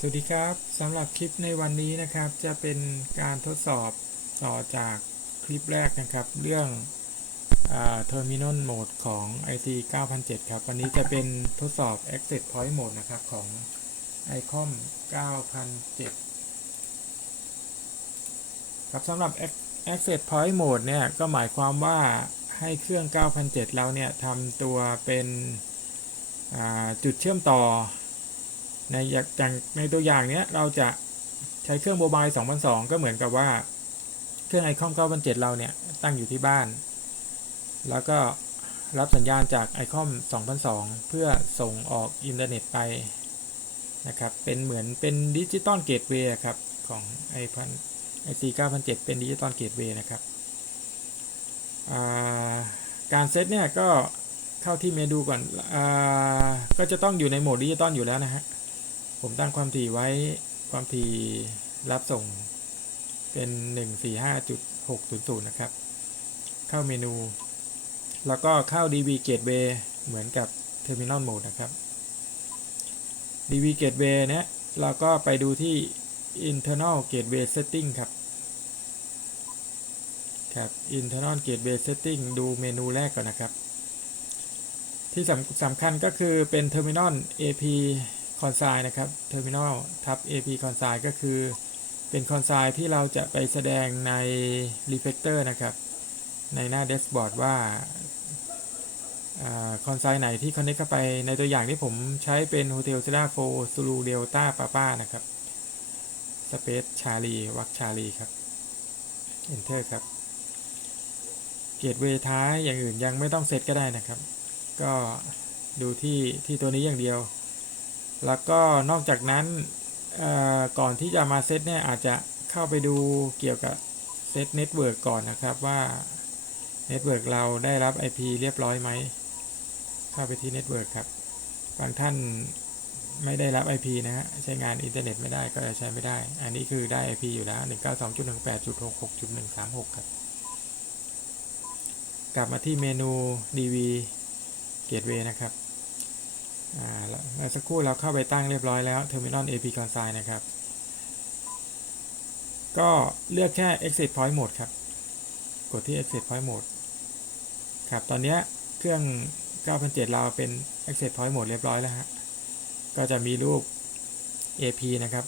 สวัสดีครับสำหรับคลิปในวันนี้นะครับจะเป็นการทดสอบต่อจากคลิปแรกนะครับ เรื่องเทอร์มินอลโหมดของ IC 9007 ครับ วันนี้จะเป็นทดสอบ Access Point Mode นะครับ ของ ICOM 9007 ครับสำหรับ Access Point Mode เนี่ย ก็หมายความว่าให้เครื่อง 9007 เราเนี่ยทำตัวเป็นจุดเชื่อมต่อ ในอย่างในตัวอย่างเนี้ยเราจะใช้เครื่องโมบาย2002 ก็เหมือนกับว่า เครื่องไอคอม9007เราเนี่ยตั้งอยู่ที่บ้าน แล้วก็รับสัญญาณจากไอคอม2002 เพื่อส่งออกอินเทอร์เน็ตไปนะครับ เป็นเหมือนเป็นดิจิตอลเกตเวย์ครับ ของไอพันไอซี9007เป็นดิจิตอลเกตเวย์นะครับ การเซตเนี่ยก็เข้าที่เมนูก่อนอก็จะต้องอยู่ในโหมดดิจิตอลอยู่แล้วนะฮะ ผมตั้งความถี่ไว้ความถี่รับส่งเป็น 145.600 นะครับ เข้าเมนู แล้วก็เข้า DV Gateway เหมือนกับ Terminal Mode นะครับ DV Gateway เนี้ยเราก็ไปดูที่ Internal Gateway Setting ครับ ครับ Internal Gateway Setting ดูเมนูแรกก่อนนะครับ ที่สำสำคัญก็คือเป็น Terminal AP คอนไซน์นะครับ Terminal ทับ AP คอนไซน์ก็คือเป็นคอนไซน์ที่เราจะไปแสดงใน Reflector นะครับ ในหน้า Dashboard ว่าคอนไซน์ไหนที่ Connect เข้าไปในตัวอย่างที่ผมใช้เป็น Hotel Sierra 4 Zulu Delta Papa นะครับ Space Charlie วัก Charlie ครับ Enter ครับ เกตเวท้ายอย่างอื่นยังไม่ต้องเซตก็ได้นะครับ ก็ดูที่ที่ตัวนี้อย่างเดียว แล้วก็นอกจากนั้นก่อนที่จะมาเซตเนี่ยอาจจะเข้าไปดูเกี่ยวกับเซตเน็ตเวิร์กก่อนนะครับว่าเน็ตเวิร์กเราได้รับ IP เรียบร้อยไหม เข้าไปที่เน็ตเวิร์กครับ บางท่านไม่ได้รับ IP นะฮะ ใช้งานอินเทอร์เน็ตไม่ได้ก็จะใช้ไม่ได้ อันนี้คือได้ IP อยู่แล้ว 192.168.66.136 ครับ กลับมาที่เมนู DV Gateway นะครับ เมื่อสักครู่เราเข้าไปตั้งเรียบร้อยแล้ว Terminal AP Consign นะครับ ก็เลือกแค่ Exit Point Mode ครับ กดที่ Exit Point Mode ครับ ตอนนี้เครื่อง 9007 เราเป็น Exit Point Mode เรียบร้อยแล้วฮะ ก็จะมีรูป AP นะครับ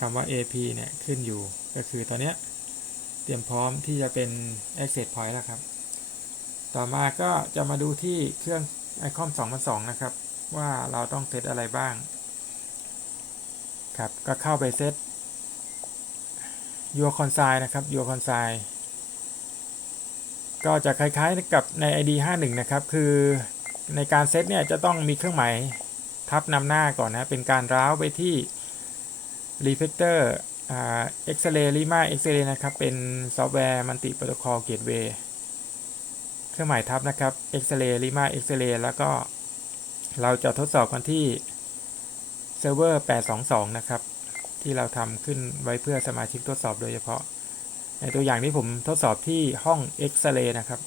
คำว่า AP เนี่ยขึ้นอยู่ ก็คือตอนนี้เตรียมพร้อมที่จะเป็น Exit Point แล้วครับ ต่อมาก็จะมาดูที่เครื่อง ไอคอม2002นะครับ ว่าเราต้องเซตอะไรบ้าง ครับ ก็เข้าไปเซต your console นะครับ your console ก็จะคล้ายๆกับใน ID 51 นะครับ คือในการเซตเนี่ยจะต้องมีเครื่องหมายทับนำหน้าก่อนนะ เป็นการร้าวไปที่ reflector อ่า X-ray Lima X-ray นะครับ เป็นซอฟต์แวร์มันติโปรโตคอลเกตเวย์ เครื่องหมายทับนะครับ X-ray Lima X-ray แล้วก็เราจะทดสอบกันที่เซิร์ฟเวอร์ 822 นะครับ ที่เราทำขึ้นไว้เพื่อสมาชิกทดสอบโดยเฉพาะ ในตัวอย่างนี้ผมทดสอบที่ห้อง X-ray นะครับ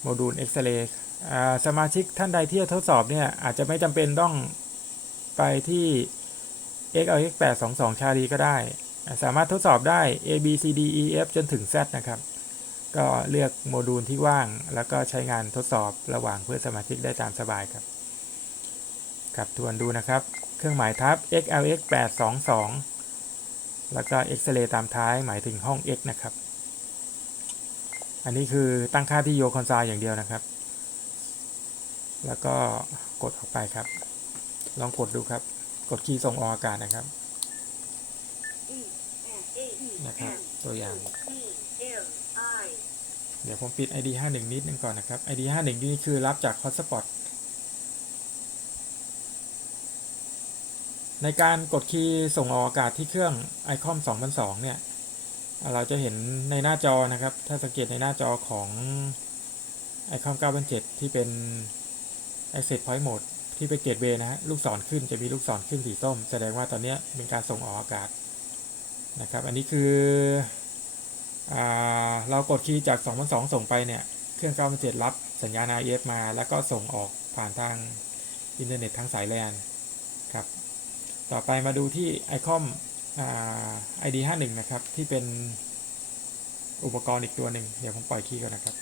โมดูล X-ray สมาชิกท่านใดที่จะทดสอบเนี่ย อาจจะไม่จำเป็นต้องไปที่ XLX 822 ชาลีก็ได้ สามารถทดสอบได้ A B C D E F จนถึง Z นะครับ ก็เลือกโมดูลที่ว่าง แล้วก็ใช้งานทดสอบระหว่างเพื่อสมาชิกได้ตามสบายครับครับทวนดูนะครับ เครื่องหมายทับ XLX 822 แล้วก็ X-ray ตามท้ายหมายถึงห้อง X นะครับ อันนี้คือตั้งค่าที่โยคอนไซอย่างเดียวนะครับ แล้วก็กดออกไปครับ ลองกดดูครับ กดคีย์ส่งออกอากาศนะครับ นะครับ ตัวอย่าง เดี๋ยวผมปิด ID 51 นิดนึงก่อนนะครับ ID 51นี่คือรับจาก Hotspot ในการกดคีย์ส่งออกอากาศที่เครื่อง ICOM 2002 เนี่ย เราจะเห็นในหน้าจอนะครับ ถ้าสังเกตในหน้าจอของ ICOM 907 ที่เป็น Access Point Mode ที่เป็นเกตเวย์นะฮะ ลูกศรขึ้นจะมีลูกศรขึ้นสีส้ม แสดงว่าตอนนี้เป็นการส่งออกอากาศนะครับ อันนี้คือ เรากดคีย์จาก 2002 ส่งไปเนี่ยเครื่อง 97 รับสัญญาณ RF มา แล้วก็ส่งออกผ่านทางอินเทอร์เน็ตทางสายแลนครับต่อไปมาดูที่ไอคอมอ่า ID 5 1นะครับ ที่เป็นอุปกรณ์อีกตัวหนึ่งเดี๋ยวผมปล่อยคีย์ก่อนนะครับ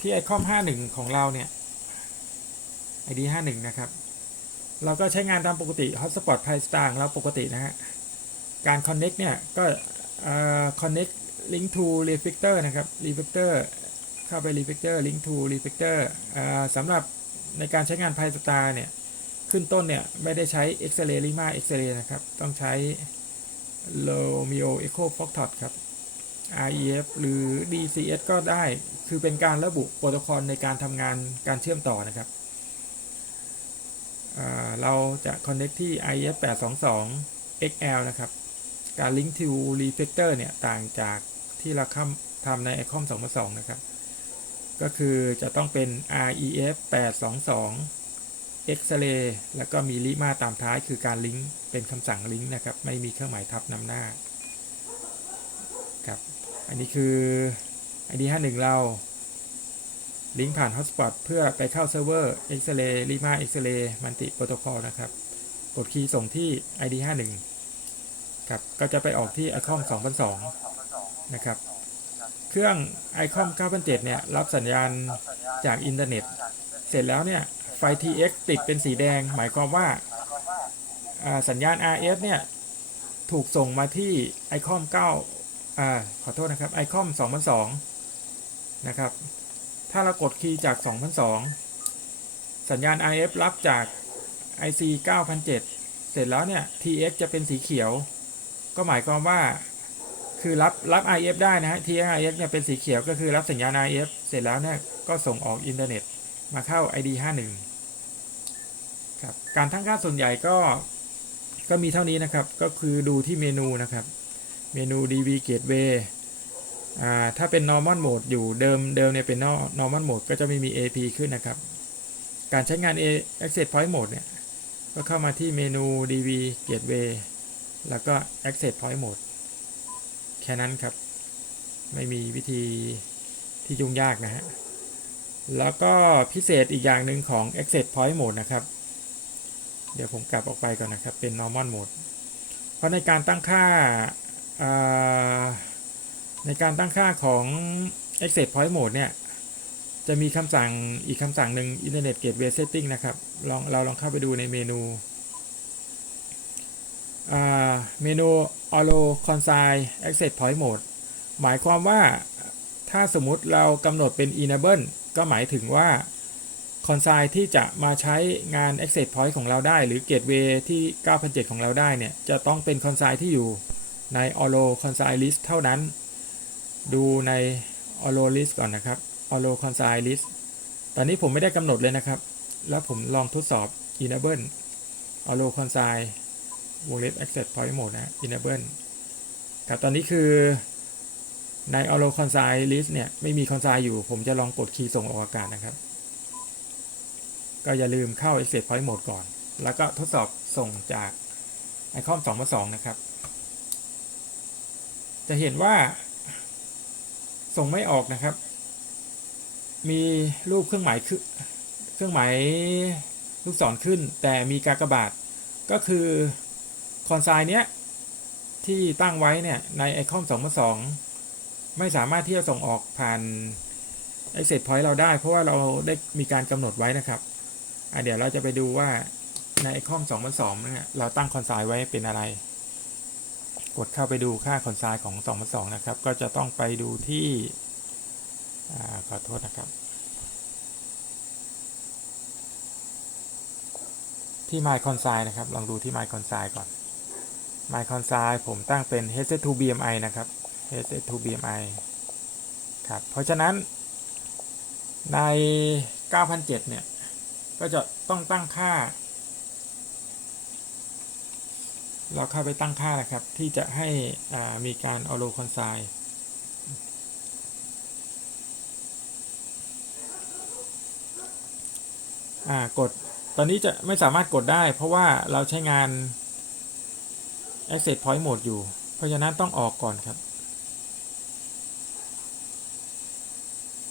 ที่ไอคอม51ของเราเนี่ย ID 51นะครับ เราก็ใช้งานตามปกติ Hotspot p i s t a r ของเราปกตินะฮะการ Connect เนี่ยก็ Connect Link to Reflector นะครับ Reflector เข้าไป Reflector Link to Reflector อ่าสำหรับในการใช้งาน p i s t a r เนี่ย ขึ้นต้นเนี่ย ไม่ได้ใช้ X-ray Lima X-ray นะครับ ต้องใช้ Romeo Echo Foxtrot ครับ REF หรือ DCS ก็ได้ คือเป็นการระบุโปรโตคอลในการทำงานการเชื่อมต่อนะครับ เราจะ connect ที่ IF 822 XL นะครับ การ link to reflector เนี่ยต่างจากที่เราทำใน ICOM 2.2นะครับ ก็คือจะต้องเป็น REF 822 X-ray แล้วก็มีลิมาตามท้ายคือการลิงก์เป็นคำสั่งลิงก์นะครับ ไม่มีเครื่องหมายทับนำหน้าครับอันนี้คือ ID 51 เราลิงก์ผ่าน Hotspot เพื่อไปเข้าเซิร์ฟเวอร์ X-ray Lima X-ray Multi Protocol นะครับ กดคีย์ส่งที่ ID 51 ครับก็จะไปออกที่ ICOM 2002นะครับ เครื่อง ICOM 9007เนี่ยรับสัญญาณจากอินเทอร์เน็ต เสร็จแล้วเนี่ยไฟ TX ติดเป็นสีแดง หมายความว่าสัญญาณ RF เนี่ยถูกส่งมาที่ ICOM 9อ่าขอโทษนะครับ ICOM 2002นะครับถ้าเรากดคีย์จาก 2002 สัญญาณ RF รับจาก IC 9007 เสร็จแล้วเนี่ย TX จะเป็นสีเขียว ก็หมายความว่าคือรับรับ IF ได้นะฮะ TIF เนี่ยเป็นสีเขียวก็คือรับสัญญาณ IF เสร็จแล้วเนี่ยก็ส่งออกอินเทอร์เน็ตมาเข้า ID 51ครับการตั้งค่าส่วนใหญ่ก็ก็มีเท่านี้นะครับ ก็คือดูที่เมนูนะครับ เมนู DV Gateway อ่าถ้าเป็น normal mode อยู่เดิมเดิมเนี่ยเป็น normal mode ก็จะไม่มี AP ขึ้นนะครับ การใช้งาน A access point mode เนี่ยก็เข้ามาที่เมนู DV Gateway แล้วก็ access point mode แค่นั้นครับ ไม่มีวิธีที่ยุ่งยากนะฮะ แล้วก็พิเศษอีกอย่างหนึ่งของ access point mode นะครับ เดี๋ยวผมกลับออกไปก่อนนะครับ เป็น normal mode เพราะในการตั้งค่าาในการตั้งค่าของ access point mode เนี่ยจะมีคำสั่งอีกคำสั่งหนึ่ง internet gateway setting นะครับ ลองเราลองเข้าไปดูในเมนู เมนู auto consign access point mode หมายความว่าถ้าสมมติเรากำหนดเป็น enable ก็หมายถึงว่าคอนไซน์ที่จะมาใช้งาน access point ของเราได้ หรือ gateway ที่ 9007 ของเราได้เนี่ย จะต้องเป็นคอนไซน์ที่อยู่ใน auto consign list เท่านั้น ดูใน auto list ก่อนนะครับ auto consign list ตอนนี้ผมไม่ได้กำหนดเลยนะครับ แล้วผมลองทดสอบ enable auto consign วงเล็บ access point mode นะ enable ครับตอนนี้คือใน auto consign list เนี่ย ไม่มี consign อยู่ ผมจะลองกดคีย์ส่งออกอากาศนะครับ ก็อย่าลืมเข้า access point mode ก่อน แล้วก็ทดสอบส่งจาก ICOM 2มา2นะครับ จะเห็นว่า ส่งไม่ออกนะครับ มีรูปเครื่องหมายคือเครื่องหมายลูกศรขึ้น แต่มีกากบาทก็คือ คอนไซน์เนี้ยที่ตั้งไว้เนี่ยใน ICOM 2มา2ไม่สามารถที่จะส่งออกผ่าน access point เราได้ เพราะว่าเราได้มีการกำหนดไว้นะครับอะเดี๋ยวเราจะไปดูว่าในไอคอม2002เนี่ยเราตั้งคอนไซน์ไว้เป็นอะไร กดเข้าไปดูค่าคอนไซน์ของ2002นะครับ ก็จะต้องไปดูที่อ่าขอโทษนะครับ ที่ My c o n s i g n นะครับ ลองดูที่ My c o n s i g n ก่อน My c o n s i g n ผมตั้งเป็น HZ2BMI นะครับ HZ2BMI ครับ เพราะฉะนั้นใน 9007 เนี่ย ก็จะต้องตั้งค่า เราเข้าไปตั้งค่านะครับ ที่จะให้มีการออโลคอนไซน์กด ตอนนี้จะไม่สามารถกดได้ เพราะว่าเราใช้งาน access point mode อยู่ เพราะฉะนั้นต้องออกก่อนครับ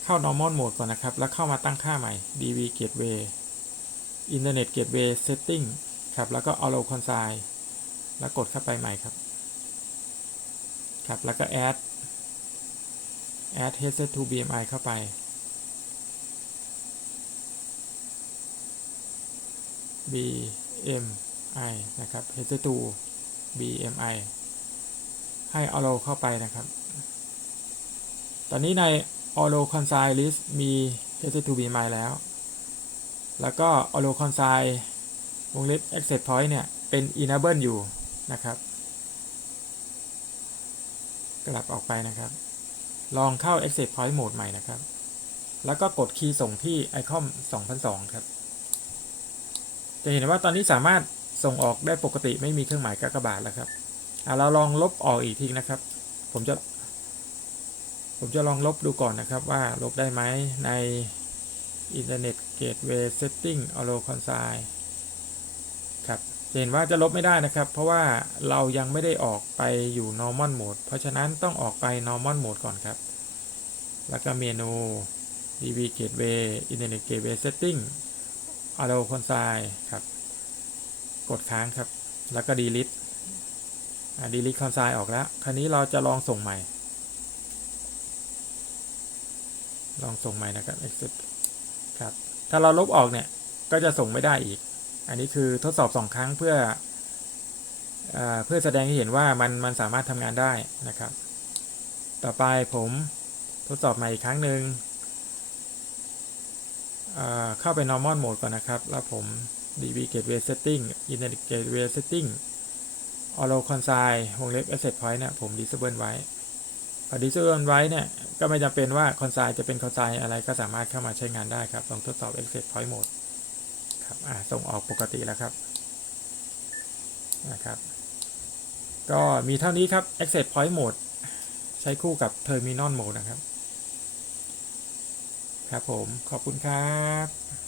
เข้า normal mode ก่อนนะครับ แล้วเข้ามาตั้งค่าใหม่ dv gateway internet gateway setting ครับ แล้วก็ allow console แล้วกดเข้าไปใหม่ครับ ครับ แล้วก็ add add headset to BMI เข้าไป BMI นะครับ headset to BMI ให้ allow เข้าไปนะครับ ตอนนี้ใน allow console list มี headset to BMI แล้ว แล้วก็ allow console วงเล็บ access point เนี่ย เป็น enable อยู่นะครับ กลับออกไปนะครับ ลองเข้า access point mode ใหม่นะครับ แล้วก็กดคีย์ส่งที่ icon 2002 ครับ จะเห็นว่าตอนนี้สามารถ ส่งออกได้ปกติไม่มีเครื่องหมายกากบาทแล้วครับอะเราลองลบออกอีกทีนะครับ ผมจะ ผมจะลองลบดูก่อนนะครับว่าลบได้ไหมใน Internet Gateway Setting Allow Console ครับเห็นว่าจะลบไม่ได้นะครับ เพราะว่าเรายังไม่ได้ออกไปอยู่ normal mode เพราะฉะนั้นต้องออกไป normal mode ก่อนครับ แล้วก็เมนู DV Gateway Internet Gateway Setting Allow Console ครับ กดค้างครับ แล้วก็ delete อ่า delete console ออกแล้ว คราวนี้เราจะลองส่งใหม่ ลองส่งใหม่นะครับ exit ครับ ถ้าเราลบออกเนี่ย ก็จะส่งไม่ได้อีก อันนี้คือทดสอบสองครั้งเพื่อเอเพื่อแสดงให้เห็นว่ามันมันสามารถทำงานได้นะครับ ต่อไปผมทดสอบใหม่อีกครั้งหนึ่งเอ่อเข้าไป normal mode ก่อนนะครับ แล้วผม db gateway setting internet gateway setting allow console วงเล็บ asset point เนี่ยผม disable ไว้พอ disable ไว้เนี่ยก็ไม่จำเป็นว่า console จะเป็น console อะไรก็สามารถเข้ามาใช้งานได้ครับลองทดสอบ asset point mode ครับอ่าส่งออกปกติแล้วครับนะครับ ก็มีเท่านี้ครับ access point mode ใช้คู่กับ terminal mode นะครับ ครับผม ขอบคุณครับ